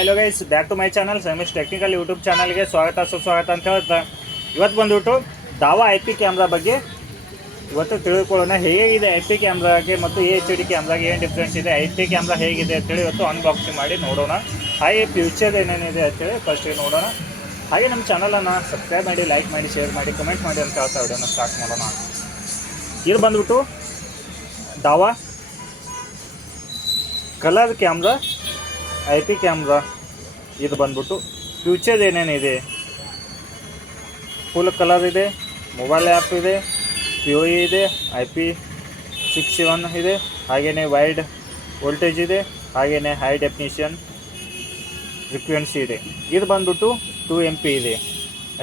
Hello guys, back to my channel ಸೈಮಿಸ್ technical YouTube ಚಾನಲ್ಗೆ ಸುಸ್ವಾಗತ ಅಂತ ಹೇಳ್ತಾ ಇವತ್ತು ಬಂದುಬಿಟ್ಟು ದಾವಾ IP ಕ್ಯಾಮ್ರಾ ಬಗ್ಗೆ ಇವತ್ತು ತಿಳ್ಕೊಳ್ಳೋಣ. ಹೇಗಿದೆ IP ಕ್ಯಾಮ್ರಾಗೆ ಮತ್ತು HD ಕ್ಯಾಮ್ರಾಗೆ ಏನು ಡಿಫ್ರೆನ್ಸ್ ಇದೆ, IP ಕ್ಯಾಮ್ರಾ ಹೇಗಿದೆ ಅಂತೇಳಿ ಇವತ್ತು ಅನ್ಬಾಕ್ಸಿಂಗ್ ಮಾಡಿ ನೋಡೋಣ. ಹಾಗೆ ಫ್ಯೂಚರ್ ಏನೇನಿದೆ ಅಂತೇಳಿ ಫಸ್ಟಿಗೆ ನೋಡೋಣ. ಹಾಗೆ ನಮ್ಮ ಚಾನಲನ್ನು ಸಬ್ಸ್ಕ್ರೈಬ್ ಮಾಡಿ, ಲೈಕ್ ಮಾಡಿ, ಶೇರ್ ಮಾಡಿ, ಕಮೆಂಟ್ ಮಾಡಿ ಅಂತ ಹೇಳ್ತಾ ವಿಡಿಯೋನ ಸ್ಟಾರ್ಟ್ ಮಾಡೋಣ. ಇದು ಬಂದುಬಿಟ್ಟು ದಾವಾ ಕಲರ್ ಕ್ಯಾಮ್ರಾ IP ಕ್ಯಾಮ್ರಾ. ಇದು ಬಂದ್ಬಿಟ್ಟು ಫ್ಯೂಚರ್ ಏನೇನಿದೆ, ಫುಲ್ ಕಲರ್ ಇದೆ, ಮೊಬೈಲ್ ಆ್ಯಪ್ ಇದೆ, POE ಇದೆ, IP67 ಇದೆ, ಹಾಗೆಯೇ ವೈಡ್ ವೋಲ್ಟೇಜ್ ಇದೆ, ಹಾಗೆಯೇ ಹೈ ಡೆಫಿನಿಷನ್ ಫ್ರೀಕ್ವೆನ್ಸಿ ಇದೆ. ಇದು ಬಂದ್ಬಿಟ್ಟು 2 MP ಇದೆ.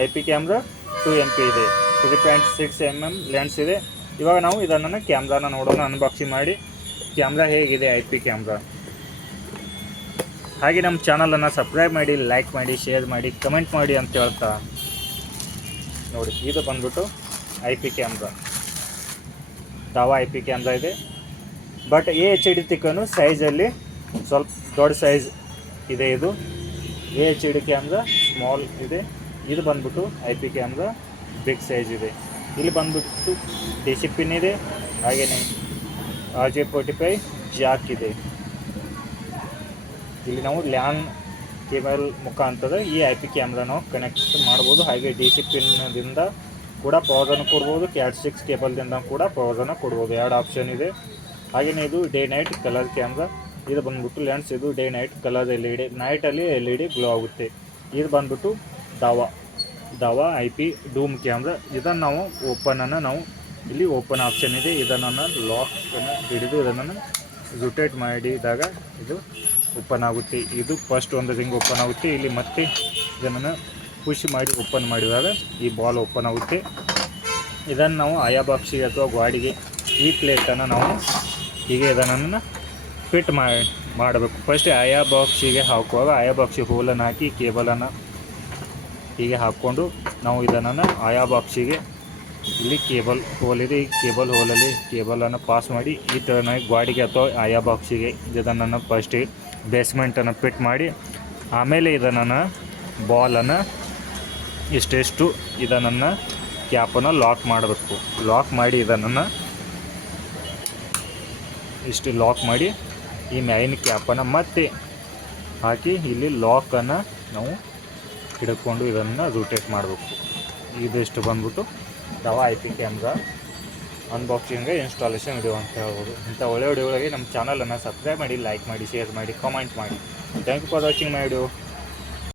IP ಕ್ಯಾಮ್ರಾ 2 MP ಇದೆ. 3.6 mm ಲೆನ್ಸ್ ಇದೆ. ಇವಾಗ ನಾವು ಇದನ್ನು ಕ್ಯಾಮ್ರಾನ ನೋಡೋಣ, ಅನ್ಬಾಕ್ಸಿಂಗ್ ಮಾಡಿ ಕ್ಯಾಮ್ರಾ ಹೇಗಿದೆ IP ಕ್ಯಾಮ್ರಾ. ಹಾಗೆ ನಮ್ಮ ಚಾನಲನ್ನು ಸಬ್ಸ್ಕ್ರೈಬ್ ಮಾಡಿ, ಲೈಕ್ ಮಾಡಿ, ಶೇರ್ ಮಾಡಿ, ಕಮೆಂಟ್ ಮಾಡಿ ಅಂತ ಹೇಳ್ತಾ ನೋಡಿ. ಇದು ಬಂದ್ಬಿಟ್ಟು IP ಕ್ಯಾಮ್ರಾ, ದಾವಾ IP ಕ್ಯಾಮ್ರಾ ಇದೆ. ಬಟ್ HD ತಿಕ್ಕನು ಸೈಜಲ್ಲಿ ಸ್ವಲ್ಪ ದೊಡ್ಡ ಸೈಜ್ ಇದೆ. ಇದು HD ಕ್ಯಾಮ್ರಾ ಸ್ಮಾಲ್ ಇದೆ. ಇದು ಬಂದ್ಬಿಟ್ಟು IP ಕ್ಯಾಮ್ರಾ ಬಿಗ್ ಸೈಜ್ ಇದೆ. ಇಲ್ಲಿ ಬಂದ್ಬಿಟ್ಟು DC ಪಿನ್ ಇದೆ, ಹಾಗೆಯೇ RJ45 ಜಾಕ್ ಇದೆ. ಇಲ್ಲಿ ನಾವು ಲ್ಯಾನ್ ಕೇಬಲ್ ಮುಖಾಂತರ ಈ IP ಕ್ಯಾಮ್ರಾ ನಾವು ಕನೆಕ್ಟ್ ಮಾಡ್ಬೋದು. ಹಾಗೆ DC ಪಿನ್ದಿಂದ ಕೂಡ ಪವರನ್ನು ಕೊಡ್ಬೋದು, ಕ್ಯಾಟ್ 6 ಕೇಬಲ್ದಿಂದ ಕೂಡ ಪವರನ್ನು ಕೊಡ್ಬೋದು. 2 ಆಪ್ಷನ್ ಇದೆ. ಹಾಗೆಯೇ ಇದು ಡೇ ನೈಟ್ ಕಲರ್ ಕ್ಯಾಮ್ರಾ. ಇದು ಬಂದ್ಬಿಟ್ಟು ಲೆನ್ಸ್, ಇದು day night colour LED, ನೈಟಲ್ಲಿ LED glow ಆಗುತ್ತೆ. ಇದು ಬಂದ್ಬಿಟ್ಟು ದಾವಾ IP ಡೂಮ್ ಕ್ಯಾಮ್ರಾ. ಇದನ್ನು ನಾವು ನಾವು ಇಲ್ಲಿ ಓಪನ್ ಆಪ್ಷನ್ ಇದೆ. ಇದನ್ನು ಲಾಕನ್ನು ಹಿಡಿದು ಇದನ್ನು ರೊಟೇಟ್ ಮಾಡಿದಾಗ ಇದು ಓಪನ್ ಆಗುತ್ತೆ. ಇದು ಫಸ್ಟ್ ಒಂದು ರಿಂಗ್ ಓಪನ್ ಆಗುತ್ತೆ. ಇಲ್ಲಿ ಮತ್ತೆ ಇದನ್ನು ಪುಷ್ ಮಾಡಿ ಓಪನ್ ಮಾಡಿದಾಗ ಈ ಬಾಲ್ ಓಪನ್ ಆಗುತ್ತೆ. ಇದನ್ನು ನಾವು ಆಯಾ ಬಾಕ್ಸಿಗೆ ಅಥವಾ ಗಾಡಿಗೆ ಈ ಪ್ಲೇಟನ್ನು ನಾವು ಹೀಗೆ ಇದನ್ನು ಫಿಟ್ ಮಾಡಬೇಕು. ಫಸ್ಟ್ ಆಯಾ ಬಾಕ್ಸಿಗೆ ಹಾಕುವಾಗ ಆಯಾ ಬಾಕ್ಸಿಗೆ ಹೋಲನ್ನು ಹಾಕಿ ಕೇಬಲನ್ನು ಹೀಗೆ ಹಾಕ್ಕೊಂಡು ನಾವು ಇದನ್ನು ಆಯಾ ಬಾಕ್ಸಿಗೆ ಇಲ್ಲಿ ಕೇಬಲ್ ಹೋಲ್ ಇದೆ. ಈ ಕೇಬಲ್ ಹೋಲಲ್ಲಿ ಕೇಬಲನ್ನು ಪಾಸ್ ಮಾಡಿ ಈ ಥರ ಗಾಡಿಗೆ ಅಥವಾ ಆಯಾ ಬಾಕ್ಸಿಗೆ ಇದನ್ನು ಫಸ್ಟಿಗೆ ಬೇಸ್ಮೆಂಟನ್ನು ಫಿಟ್ ಮಾಡಿ, ಆಮೇಲೆ ಇದನ್ನು ಬಾಲನ್ನು ಇಷ್ಟೆಷ್ಟು ಇದನ್ನು ಕ್ಯಾಪನ್ನು ಲಾಕ್ ಮಾಡಬೇಕು. ಲಾಕ್ ಮಾಡಿ ಇದನ್ನು ಇಷ್ಟು ಲಾಕ್ ಮಾಡಿ ಈ ಮ್ಯಾಲಿನ ಕ್ಯಾಪನ್ನು ಮತ್ತೆ ಹಾಕಿ ಇಲ್ಲಿ ಲಾಕನ್ನು ನಾವು ಹಿಡ್ಕೊಂಡು ಇದನ್ನು ರೊಟೇಟ್ ಮಾಡಬೇಕು. ಇದಿಷ್ಟು ಬಂದ್ಬಿಟ್ಟು ದಾವಾ IP camera unboxing installation video ಅಂತ ಹೇಳ್ಬೋದು. ಇಂಥ ಒಳ್ಳೆ ವಿಡಿಯೋಗಳಿಗೆ ನಮ್ಮ ಚಾನಲನ್ನು ಸಬ್ಸ್ಕ್ರೈಬ್ ಮಾಡಿ, ಲೈಕ್ ಮಾಡಿ, ಶೇರ್ ಮಾಡಿ, ಕಮೆಂಟ್ ಮಾಡಿ. Thank you for watching my video.